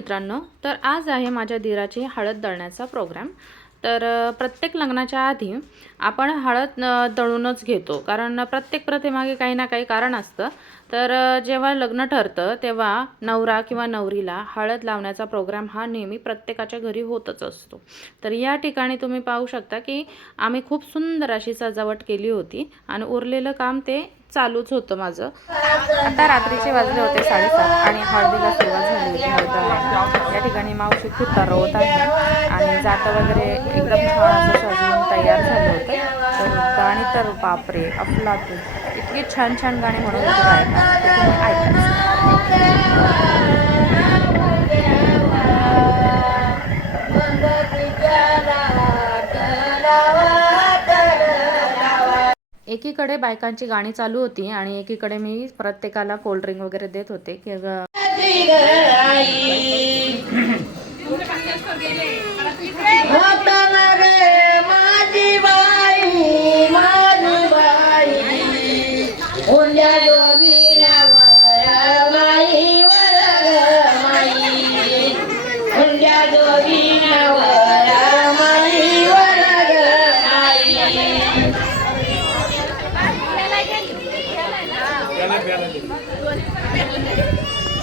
मित्रांनो तर आज आहे माझ्या दिराची हळद दळण्याचा प्रोग्राम तर प्रत्येक लग्नाच्या आधी आपण हळद दळूनच घेतो. कारण प्रत्येक प्रथेमागे काही ना काही कारण असतं. तर जेव्हा लग्न ठरतं तेव्हा नवरा किंवा नवरीला हळद लावण्याचा प्रोग्राम हा नेहमी प्रत्येकाच्या घरी होतच असतो. तर या ठिकाणी तुम्ही पाहू शकता की आम्ही खूप सुंदर अशी सजावट केली होती आणि उरलेलं काम ते चालूच होतं माझं. आता रात्रीचे वाजले होते साडेसात आणि हळदीला सुरुवात झाली होती हळद या ठिकाणी मावशी खूप तरवत आहे आणि जातं वगैरे एकदम छान असं सजवून तयार झालं होतं. तर गाणी तर बापरे अफलातून. इतकी छान छान गाणी म्हणून ऐका तुम्ही ऐका. एकीकडे बायकांची गाणी चालू होती आणि एकीकडे मी प्रत्येकाला कोल्ड्रिंक वगैरे देत होते की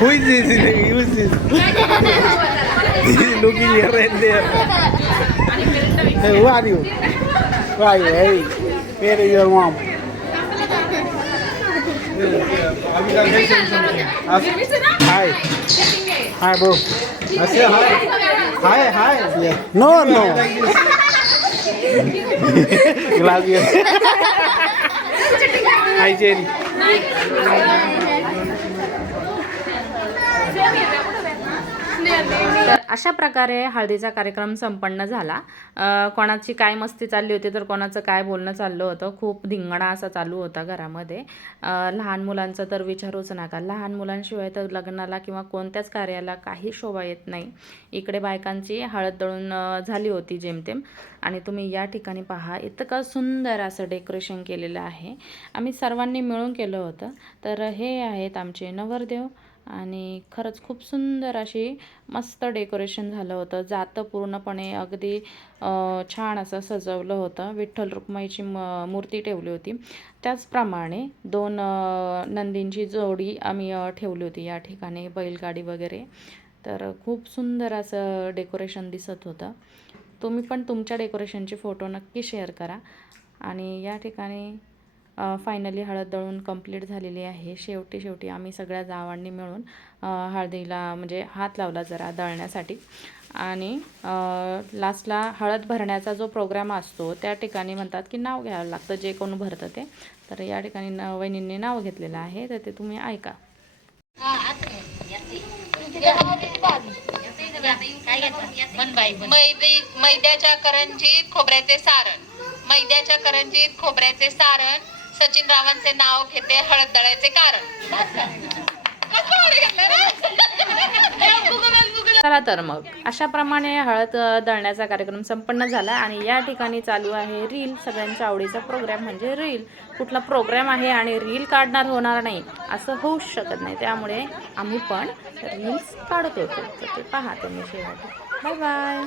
Who is this? Who is this? He is looking here and there. Hey, who are you? Who are you? Hey, where is your mom? Hi. Hi, bro. I say hi. Hi, hi. Yeah. No, no. Glad you. Hi, Jerry. अशा प्रकारे हळदीचा कार्यक्रम संपन्न झाला. कोणाची काय मस्ती चालली होती तर कोणाचं काय बोलणं चाललं होतं खूप धिंगणा असा चालू होता घरामध्ये. लहान मुलांचं तर विचारूच नका. लहान मुलांशिवाय तर लग्नाला किंवा कोणत्याच कार्याला काही शोभा येत नाही. इकडे बायकांची हळद दळून झाली होती जेमतेम. आणि तुम्ही या ठिकाणी पहा इतकं सुंदर असं डेकोरेशन केलेलं आहे. आम्ही सर्वांनी मिळून केलं होतं. तर हे आहेत आमचे नवरदेव. आणि खरंच खूप सुंदर अशी मस्त डेकोरेशन झालं होतं. जातं पूर्णपणे अगदी छान असं सजवलं होतं. विठ्ठल रुक्माईची म मूर्ती ठेवली होती. त्याचप्रमाणे दोन नंदींची जोडी आम्ही ठेवली होती या ठिकाणी बैलगाडी वगैरे. तर खूप सुंदर असं डेकोरेशन दिसत होतं. तुम्ही पण तुमच्या डेकोरेशनचे फोटो नक्की शेअर करा. आणि या ठिकाणी फायनली हळद दळून कंप्लीट झालेली आहे. शेवटी शेवटी आम्ही सगळ्या जावांनी मिळून हळदीला म्हणजे हात लावला जरा दळण्यासाठी. आणि लास्टला हळद भरण्याचा जो प्रोग्राम असतो त्या ठिकाणी म्हणतात की नाव घ्यावं लागतं जे कोण भरतं ते. तर या ठिकाणी न वहिनींनी नाव घेतलेलं आहे तर ते तुम्ही ऐका. मैदी मैद्याच्या करंजीत खोबऱ्याचे सारण. मैद्याच्या करंजीत खोबऱ्याचे सारण. सचिन रावांचे नाव घेते हळद दळायचे कारण. चला तर मग. अशाप्रमाणे हळद दळण्याचा कार्यक्रम संपन्न झाला आणि या ठिकाणी चालू आहे रील. सगळ्यांच्या आवडीचा प्रोग्राम म्हणजे रील. कुठला प्रोग्राम आहे आणि रील काढणार होणार नाही असं होऊच शकत नाही. त्यामुळे आम्ही पण रील्स काढत होतो तर ते पहा तुम्ही शेवटी. Bye bye